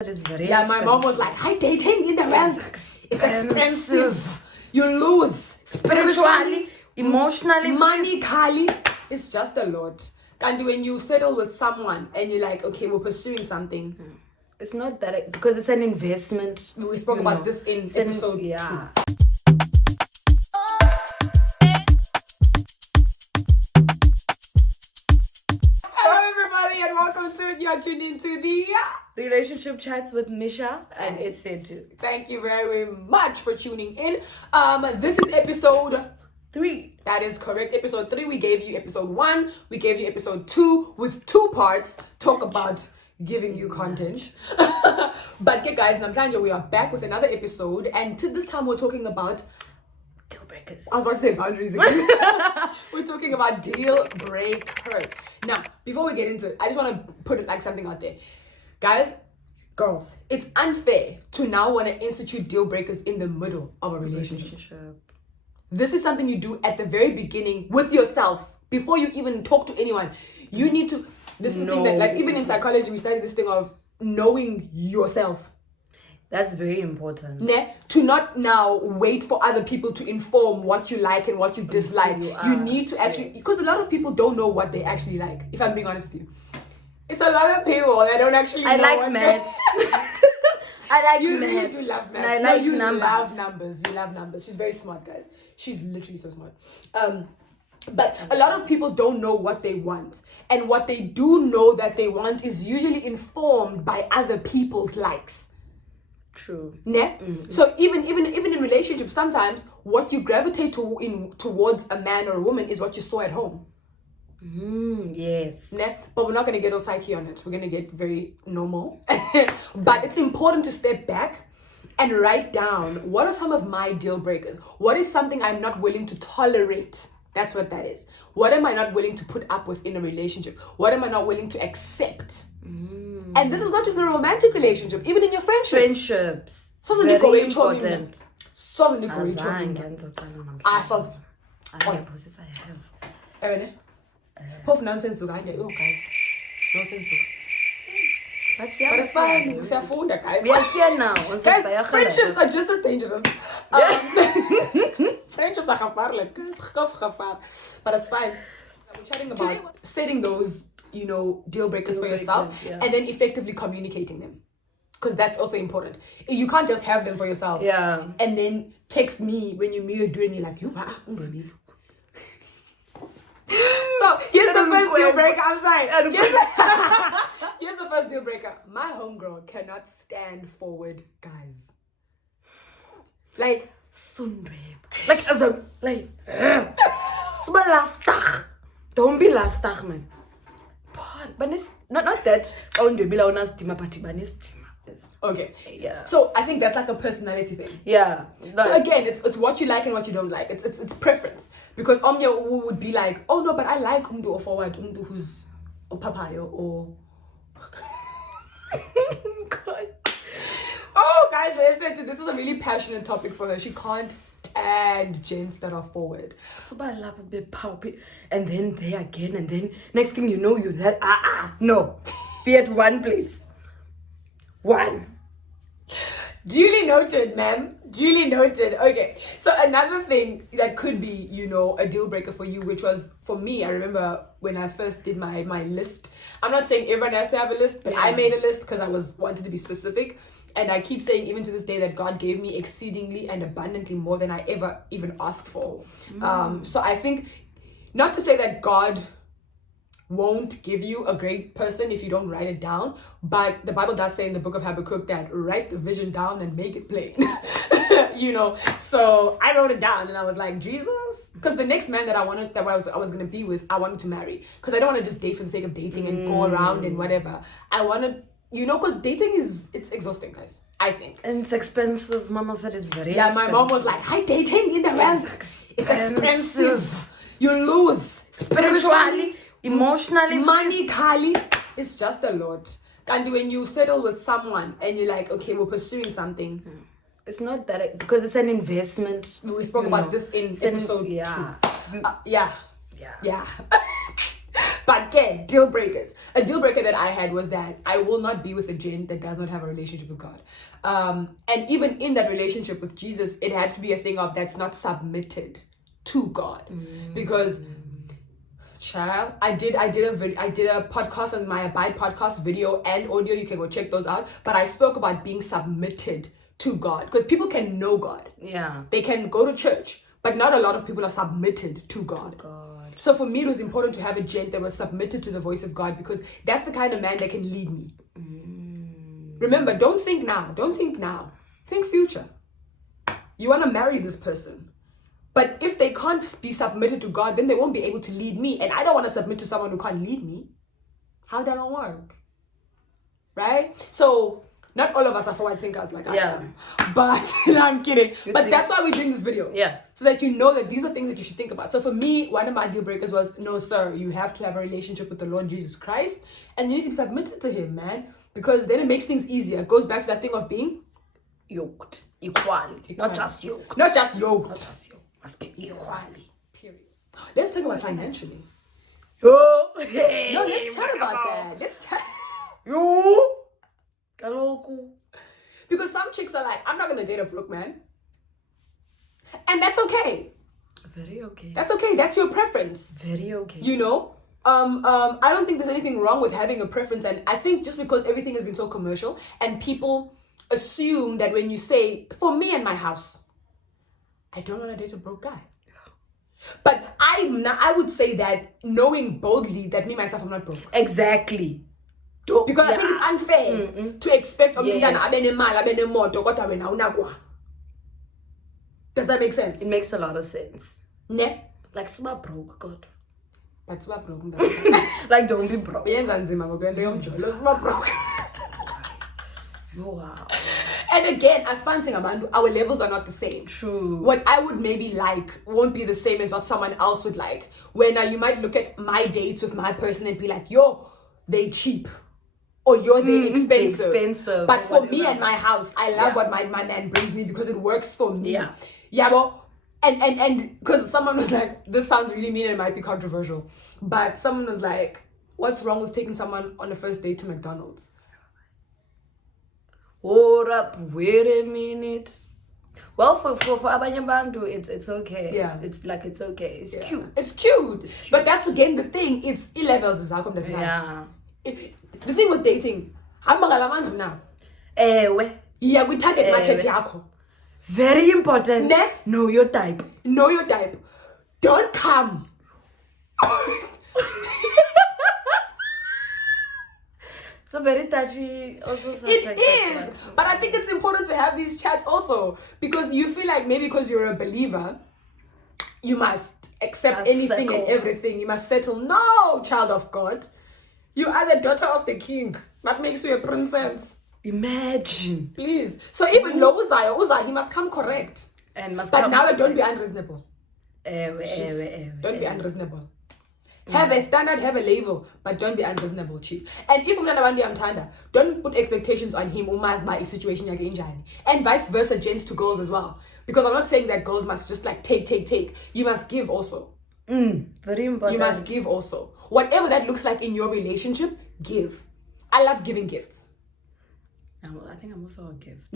It's very Yeah, my mom was like, "Hi, dating in the rent. It's expensive. You lose spiritually, emotionally, money. It's just a lot. And when you settle with someone and you're like, okay, we're pursuing something, it's not that because it's an investment. We spoke about this in episode 2. Hello, everybody, and welcome to it. You're tuned into the Relationship Chats with Misha and Esethu. Thank you very much for tuning in. This is episode 3. That is correct. Episode 3. We gave you episode 1. We gave you episode 2 with 2 parts. Talk about giving you content. But yeah, guys, namhlanje we are back with another episode, and this time we're talking about deal breakers. I was about to say boundaries again. We're talking about deal breakers. Now, before we get into it, I just want to put it like something out there. Guys, girls, it's unfair to now want to institute deal breakers in the middle of a relationship. This is something you do at the very beginning with yourself. Before you even talk to anyone, you need to, this is the thing that, like, even in psychology, we study this thing of knowing yourself. That's very important. To not now wait for other people to inform what you like and what you dislike. You need to actually, because a lot of people don't know what they actually like, if I'm being honest with you. It's a lot of people that don't actually know. I like maths. I like you maths. really do love maths. And I like you numbers. love numbers. You love numbers. She's very smart, guys. She's literally so smart. But a lot of people don't know what they want. And what they do know that they want is usually informed by other people's likes. True. Mm-hmm. So even in relationships, sometimes what you gravitate towards a man or a woman is what you saw at home. Yes. But we're not going to get all psyche on it. We're going to get very normal. But it's important to step back and write down, what are some of my deal breakers? What is something I'm not willing to tolerate? That's what that is. What am I not willing to put up with in a relationship? What am I not willing to accept? And this is not just in a romantic relationship, even in your friendships. Very important. Hope nonsense guys. Nonsense. But it's fine. Guys. We are here now. Guys, friendships are just as dangerous. Friendships are gevaarlijk. But it's fine. We're chatting about setting those, deal breakers for yourself, and then effectively communicating them. Because that's also important. You can't just have them for yourself. Yeah. And then text me when you meet a dude and you're like, you are. So here's the first deal breaker. I'm sorry. Here's the first deal breaker. My homegirl cannot stand forward guys. Like, like as a last dag. Don't be last dag, man. But it's not that. Okay. Yeah. So I think that's like a personality thing. Yeah. So again, it's what you like and what you don't like. It's preference. Because Omnia would be like, oh no, but I like umdu or forward umdu who's a papaya or God. Oh guys, this is a really passionate topic for her. She can't stand gents that are forward. And then there again, and then next thing you know, you're that no. Be at one place. One. Duly noted, ma'am. Duly noted. Okay. So another thing that could be, a deal breaker for you, which was for me, I remember when I first did my list. I'm not saying everyone has to have a list, but I made a list because I wanted to be specific. And I keep saying even to this day that God gave me exceedingly and abundantly more than I ever even asked for. So I think, not to say that God won't give you a great person if you don't write it down, but the Bible does say in the book of Habakkuk that write the vision down and make it plain. So I wrote it down and I was like, Jesus, because the next man that I was gonna be with, I wanted to marry, because I don't want to just date for the sake of dating and go around and whatever. I wanted, because dating it's exhausting, guys, I think. And it's expensive. Mama said it's very expensive. My mom was like, hi, dating in the rent. It's expensive. You lose spiritually, emotionally, money. It's just a lot. And when you settle with someone and you're like, okay, we're pursuing something, it's not that because it's an investment. We spoke about this in episode 2. Yeah. But okay, deal breakers. A deal breaker that I had was that I will not be with a gent that does not have a relationship with God. And even in that relationship with Jesus, it had to be a thing of that's not submitted to God. Because child, I did a podcast on my Abide podcast, video and audio. You can go check those out. But I spoke about being submitted to God, because people can know God. Yeah. They can go to church, but not a lot of people are submitted to God. So for me, it was important to have a gent that was submitted to the voice of God, because that's the kind of man that can lead me. Remember, don't think now. Think future. You want to marry this person. But if they can't be submitted to God, then they won't be able to lead me. And I don't want to submit to someone who can't lead me. How that gonna work? Right? So not all of us are forward thinkers like I am. But no, I'm kidding. But that's why we're doing this video. Yeah. So that you know that these are things that you should think about. So for me, one of my deal breakers was, no, sir, you have to have a relationship with the Lord Jesus Christ. And you need to be submitted to him, man. Because then it makes things easier. It goes back to that thing of being yoked. Equally. Not just yoked. Not just yoked. Must be equally. Period. Let's talk about financially. Oh, hey, no, let's chat about that. Let's chat. Because some chicks are like, I'm not gonna date a broke man. And that's okay. Very okay. That's okay. That's your preference. Very okay. You know? I don't think there's anything wrong with having a preference. And I think just because everything has been so commercial and people assume that when you say, for me and my house, I don't want to date a broke guy. But I would say that knowing boldly that me, myself, I'm not broke. Exactly. Because I think it's unfair to expect does that make sense? It makes a lot of sense. Ne? Like, super broke, God. But super broke. Like, don't be broke. Broke. Wow. And again, as fancy Abantu, our levels are not the same. True. What I would maybe like won't be the same as what someone else would like. Where now you might look at my dates with my person and be like, yo, they cheap. Or you're they expensive. But for me and my house, I love what my man brings me because it works for me. Yeah. Yeah, but and because someone was like, this sounds really mean and it might be controversial. But someone was like, what's wrong with taking someone on a first date to McDonald's? Hold up, wait a minute. Well, for abanye bantu, it's okay. Yeah. It's like, it's okay. It's cute. It's cute. But that's again the thing. It's E-levels. Yeah. The thing with dating, now. Yeah, we target market yakho. Very important. Ne? Know your type. Know your type. Don't come. So very touchy also. It is. But I think it's important to have these chats also. Because you feel like maybe because you're a believer, you must accept anything and everything. You must settle. No, child of God. You are the daughter of the king. That makes you a princess. Imagine. Please. So even Uzaya, he must come correct. But now don't be unreasonable. Don't be unreasonable. Have a standard, have a level, but don't be unreasonable, chief. And if I'm don't put expectations on him by his situation and vice versa, gents to girls as well. Because I'm not saying that girls must just like take. You must give also. Very important. You must give also. Whatever that looks like in your relationship, give. I love giving gifts. I think I'm also a gift.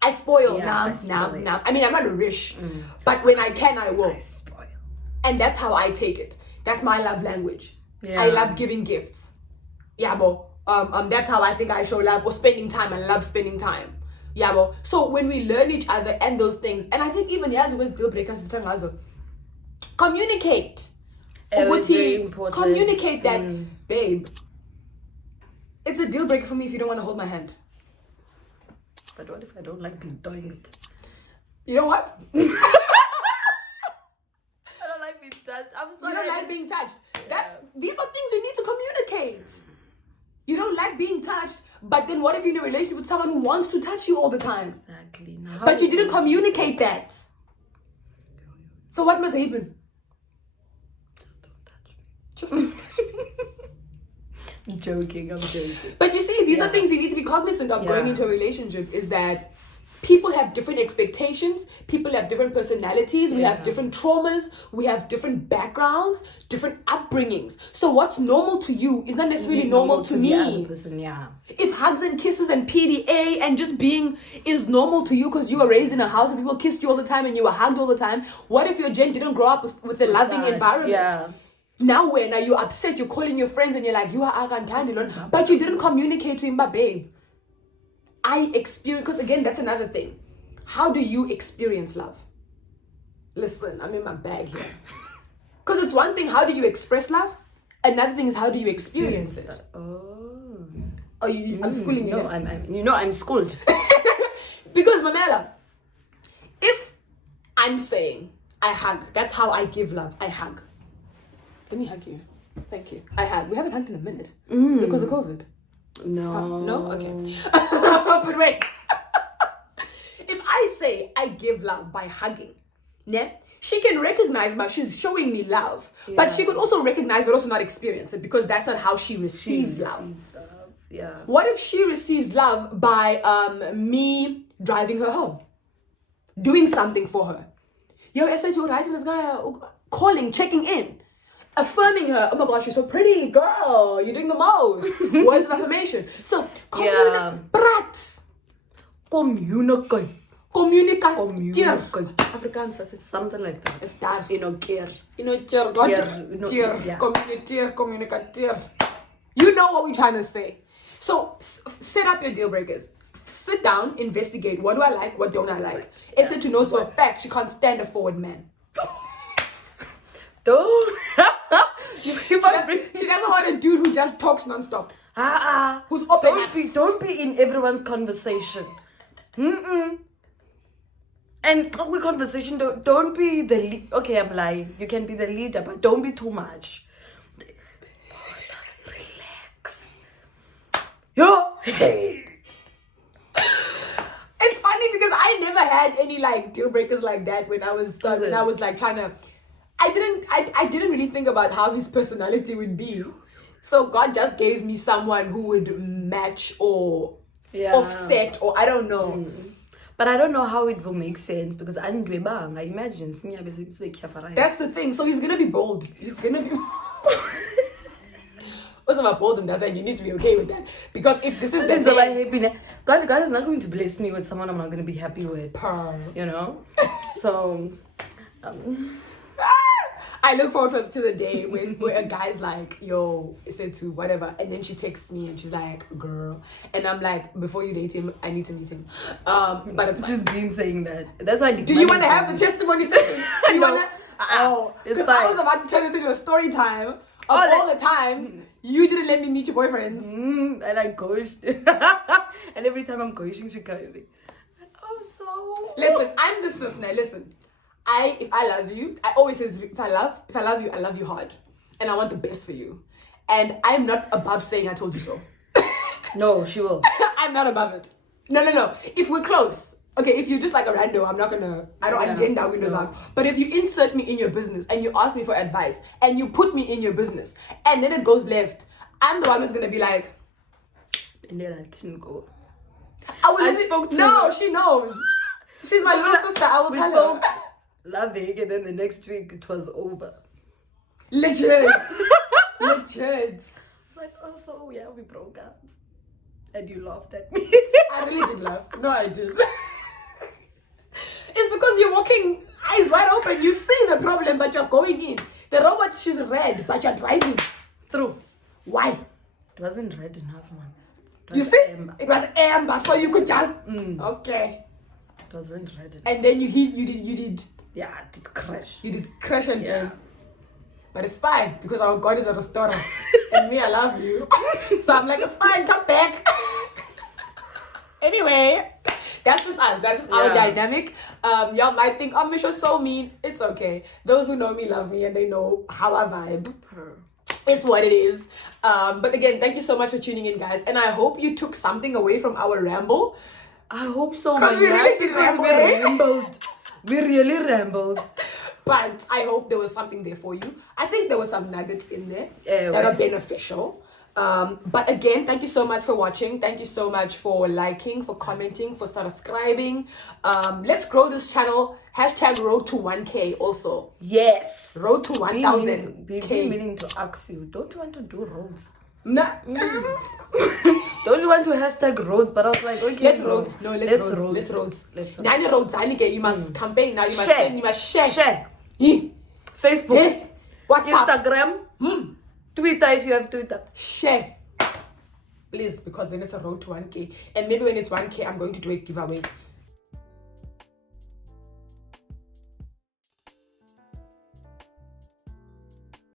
I spoil. Yeah, Now. I mean, I'm not rich, but when I can, I will. I spoil. And that's how I take it. That's my love language. Yeah. I love giving gifts. Yeah, but that's how I think I show love. Or spending time. I love spending time. Yeah, but so when we learn each other and those things, and I think even Dealbreakers is communicate. Very important. Communicate that, babe. It's a deal breaker for me if you don't want to hold my hand. But what if I don't like being doing it? You know what? I don't like being touched. I'm sorry. You don't like being touched. These are things you need to communicate. You don't like being touched, but then what if you're in a relationship with someone who wants to touch you all the time? Exactly. But you didn't communicate that. So what must happen? Just don't touch me. I'm joking. But you see, these are things you need to be cognizant of going into a relationship, is that people have different expectations, people have different personalities, we have different traumas, we have different backgrounds, different upbringings. So what's normal to you is not necessarily normal to me. The other person, yeah. If hugs and kisses and PDA and just being is normal to you because you were raised in a house and people kissed you all the time and you were hugged all the time, what if your Jen didn't grow up with a loving environment? Yeah. Now when are you upset, you're calling your friends and you're like, you are Agantandilon, but you didn't communicate to him, but babe, I experience, because again, that's another thing. How do you experience love? Listen, I'm in my bag here. Because it's one thing, how do you express love? Another thing is, how do you experience it? Oh, I'm schooling you. No, I'm schooled. Because Mamela, if I'm saying I hug, that's how I give love. I hug. Let me hug you. Thank you. I hug. We haven't hugged in a minute. Is it because of COVID? No. No? Okay. But wait. If I say I give love by hugging, yeah, she can recognize she's showing me love. Yeah. But she could also recognize but also not experience it because that's not how she receives love. Yeah. What if she receives love by me driving her home? Doing something for her. Yo, Esethu, you're right, and this guy calling, checking in. Affirming her, oh my gosh, you're so pretty, girl. You're doing the most. Words of affirmation. So, communicate. Afrikaans, that's it. Something like that. It's that. Communiceer. You know what we're trying to say. So, set up your deal breakers. Sit down, investigate. What do I like? What don't I like? Esethu knows for a fact she can't stand a forward man. Don't. She doesn't want a dude who just talks nonstop. Who's open. Don't be in everyone's conversation. And with conversation, don't be the lead. Okay, I'm lying. You can be the leader, but don't be too much. Relax. Yo. It's funny because I never had any like deal breakers like that when I was like trying to. I didn't really think about how his personality would be. So God just gave me someone who would match or offset or I don't know. But I don't know how it will make sense because I imagine. That's the thing. So he's gonna be bold. He's gonna be also my bold and that's like you need to be okay with that. Because if this is God is not going to bless me with someone I'm not gonna be happy with. You know? So I look forward to the day when a guy's like, yo, Esethu, whatever. And then she texts me and she's like, girl. And I'm like, before you date him, I need to meet him. But it's just been saying that. That's why. Do you want to have the testimony session? Do you want to? It's fine. I was about to turn this into a story time of all the times you didn't let me meet your boyfriends. And I ghosted. And every time I'm ghosting, she comes me. Listen, I'm the sis now. Listen. If I love you, I always say if I love you, I love you hard. And I want the best for you. And I'm not above saying I told you so. No, she will. I'm not above it. No. If we're close, okay, if you're just like a rando, I'm getting that windows out. But if you insert me in your business and you ask me for advice and you put me in your business and then it goes left, I'm the one who's gonna be like, and then I didn't go. I spoke to her. She knows. She's my little sister. I will tell her. Loving, and then the next week it was over. Legit. It's like, oh, so yeah, we broke up. And you laughed at me. I really did laugh. No, I did. It's because you're walking eyes wide open. You see the problem, but you're going in. The robot, she's red, but you're driving through. Why? It wasn't red enough, man. You see? Amber. It was amber, so you could just... Okay. It wasn't red enough. And then you did. Yeah, I did crash. You did crash and burn. But it's fine because our God is a restorer. And me, I love you. So I'm like, it's fine, come back. Anyway, that's just us. That's just our dynamic. Y'all might think, oh, Misha's so mean. It's okay. Those who know me love me and they know how I vibe. It's what it is. But again, thank you so much for tuning in, guys. And I hope you took something away from our ramble. I hope so, because we really did ramble. We really rambled. But I hope there was something there for you. I think there were some nuggets in there that are beneficial. But again, thank you so much for watching. Thank you so much for liking, for commenting, for subscribing. Let's grow this channel. Hashtag road to 1K also. Yes. Road to 1,000 Be K. meaning to ask you, don't you want to do roads? Nah. Don't you want to hashtag roads? But I was like, okay, Let's roads. No, let's roads. Let's roads. Nani roads. You must campaign now. You must send. You must share. Facebook. WhatsApp. Instagram. Twitter if you have Twitter. Share. Please, because then it's a road to 1K. And maybe when it's 1K, I'm going to do a giveaway.